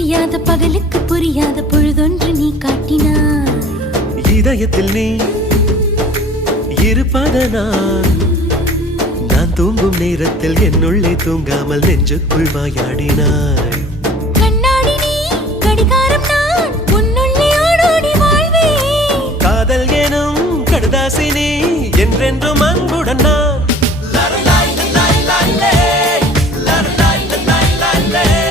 விடியாத பகலுக்கு புரியாத பொழுதொன்று நீ காட்டினாய். இதயத்தில் நீ இருப்பதனால் நான் தூங்கும் நேரத்தில் என்னுள்ளே தூங்காமல் நெஞ்சுக்குள் மாயாடினாய்.